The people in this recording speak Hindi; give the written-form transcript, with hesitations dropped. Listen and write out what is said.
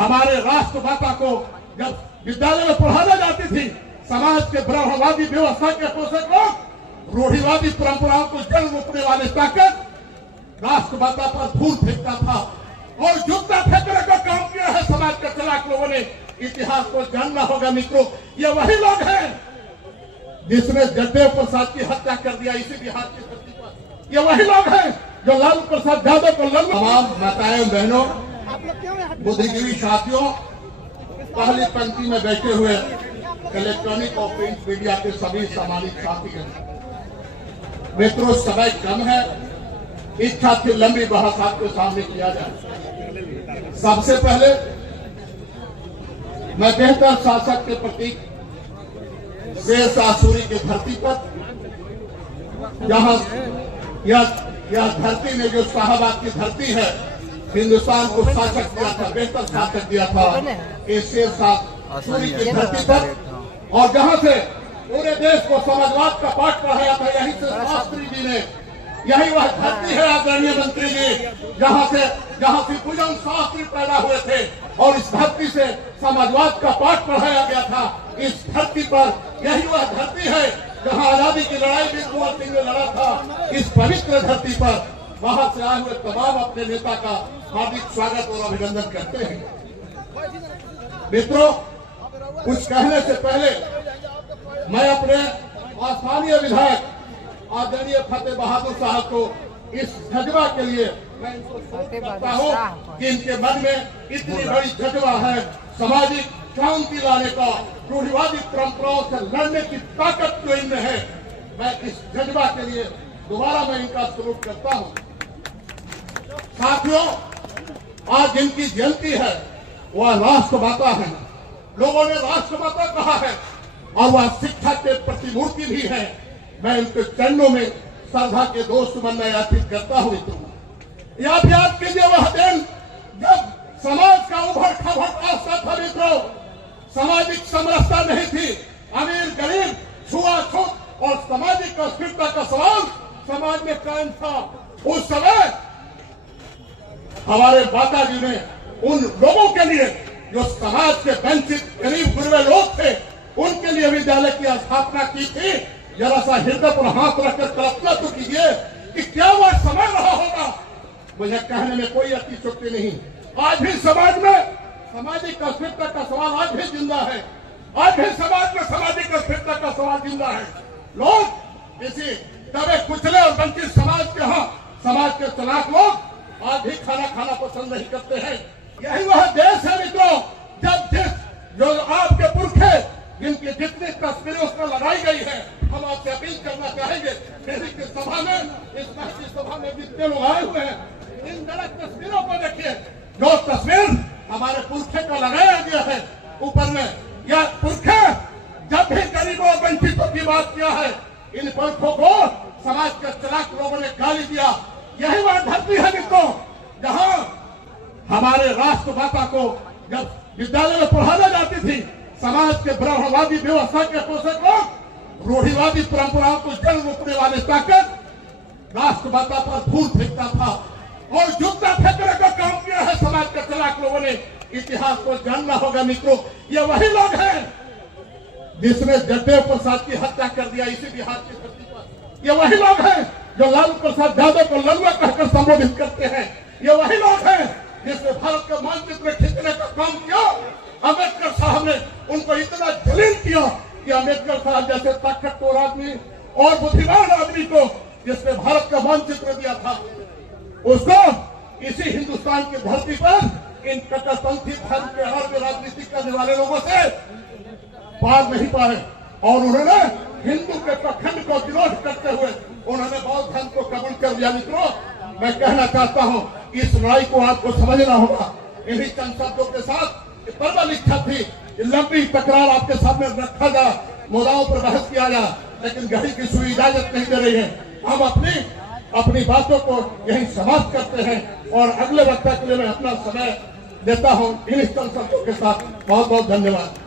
हमारे राष्ट्रमाता को जब विद्यालय में पढ़ाने जाती थी, समाज के ब्राह्मणवादी व्यवस्था के पोषक लोग रूढ़िवादी परंपराओं को जड़ रोकने वाले ताकत राष्ट्रमाता पर धूल फेंकता था और जूता फेंकने का काम किया है समाज के चलाक लोगों ने। इतिहास को जानना होगा मित्रों, ये वही लोग हैं जिसने जगदेव प्रसाद की हत्या कर दिया इसी बिहार की धरती पर। ये वही लोग हैं जो लालू प्रसाद यादव को तमाम माताएं बहनों, बुद्धिजीवी साथियों, पहली पंक्ति में बैठे हुए इलेक्ट्रॉनिक और प्रिंट मीडिया के सभी सम्मानित साथी मित्रों, समय कम है, इच्छा थी लंबी बहस आपके सामने किया जाए। सबसे पहले मैं बेहतर शासक के प्रतीक शेष आसुरी की धरती पर, जहां यह धरती में जो शाहबाद की धरती है, हिंदुस्तान को शासक दिया था, बेहतर शासक दिया था इस शेष आसुरी की धरती पर, और जहां से पूरे देश को समाजवाद का पाठ पढ़ाया था, यहीं से शास्त्री जी ने, यही वह धरती है आदरणीय मंत्री जी जहां से पूजन शास्त्री पैदा हुए थे और इस धरती से समाजवाद का पाठ पढ़ाया गया था। इस धरती पर यही वह धरती है जहां आजादी की लड़ाई भी कुंवर सिंह ने लड़ा था। इस पवित्र धरती पर बाहर से आए हुए तमाम अपने नेता का हार्दिक स्वागत और अभिनंदन करते हैं। मित्रों, कुछ कहने से पहले मैं अपने स्थानीय विधायक आदरणीय फतेह बहादुर साहब को इस जज्बा के लिए मैं इनको करता हूँ कि इनके मन में इतनी बड़ी जज्बा है, सामाजिक क्रांति लाने का, रूढ़िवादी परंपराओं से लड़ने की ताकत जो इनमें है। मैं इस जज्बा के लिए दोबारा मैं इनका सलूट करता हूँ। साथियों, आज जिनकी जयंती है वह राष्ट्रमाता है। लोगों ने राष्ट्रमाता कहा है और वह शिक्षा के प्रतिमूर्ति भी है। मैं उनके चरणों में श्रद्धा के दो सुमन अर्पित करता हूँ। याद कीजिए वह दिन जब समाज का उभर खबर रास्ता था मित्रों, सामाजिक समरसता नहीं थी, अमीर गरीब, छुआछूत और सामाजिक अस्थिरता का सवाल समाज में कायम था। उस समय हमारे माता जी ने उन लोगों के लिए जो समाज के वंचित गरीब गुरबे लोग थे, उनके लिए विद्यालय की स्थापना की थी। जरा सा हृदय पर हाथ रखकर कल्पना तो कीजिए कि क्या वह समय रहा होगा। मुझे कहने में कोई अतिशयोक्ति नहीं। आज भी समाज में सामाजिक अस्थिरता का सवाल आज भी जिंदा है। आज भी समाज में सामाजिक अस्थिरता का सवाल जिंदा है। लोग इसी दबे कुचले और वंचित समाज के यहाँ समाज के चलाक लोग आज भी खाना खाना पसंद नहीं करते हैं। यही वह देश है मित्रों जो आपके पुरखे जिनकी जितनी तस्वीरें उसमें लगाई गई है, हम आपसे अपील करना चाहेंगे मेरी की सभा में, इस महती सभा में जितने लोग आए हुए हैं, इन गलत तस्वीरों को देखिए। जो तस्वीर हमारे पुरखे का लगाया गया है ऊपर में, यह पुरखे जब भी गरीबों और वंचितों की बात किया है, इन पुरखों को समाज के चलाक लोगों ने गाली दिया। यही वह धरती है मित्रों जहाँ हमारे राष्ट्रमाता को जब विद्यालय में पढ़ाने जाती थी, समाज के ब्राह्मणवादी व्यवस्था के पोषक लोग रूढ़िवादी परंपराओं को जड़ रोकने वाले ताकत राष्ट्रमाता पर धूल फेंकता था और जूता फेंकने का काम किया है समाज के चलाक लोगों ने। इतिहास को जानना होगा मित्रों, ये वही लोग हैं जिसने जगदेव प्रसाद की हत्या कर दिया इसी बिहार की धरती पर। ये वही लोग हैं जो लालू प्रसाद यादव को लड़ुआ कहकर संबोधित करते हैं। ये वही लोग हैं जिसने भारत का मानचित्र खींचने का काम किया। अम्बेडकर साहब ने उनको इतना जलील किया कि अम्बेडकर साहब जैसे ताकतवर आदमी और बुद्धिमान आदमी को जिसने भारत का मानचित्र दिया था, उसको इसी हिंदुस्तान की धरती पर इन कट्टरपंथी धर्म के आड़ में राजनीति करने वाले लोगों से पार नहीं पाए और उन्होंने हिंदू के प्रखंड को विरोध करते हुए उन्होंने बौद्ध धर्म को कबूल कर लिया। मित्रों, मैं कहना चाहता हूँ इस लड़ाई को आपको समझना होगा। इन्हीं चंद शब्दों के साथ प्रबल इच्छा थी लंबी तकरार आपके सामने रखा जाए, मुद्दाओं पर बहस किया जाए, लेकिन घड़ी की सुई इजाजत नहीं दे रही है। हम अपनी बातों को यही समाप्त करते हैं और अगले वक्ता के लिए मैं अपना समय देता हूँ इन्हीं चंद शब्दों के साथ। बहुत बहुत धन्यवाद।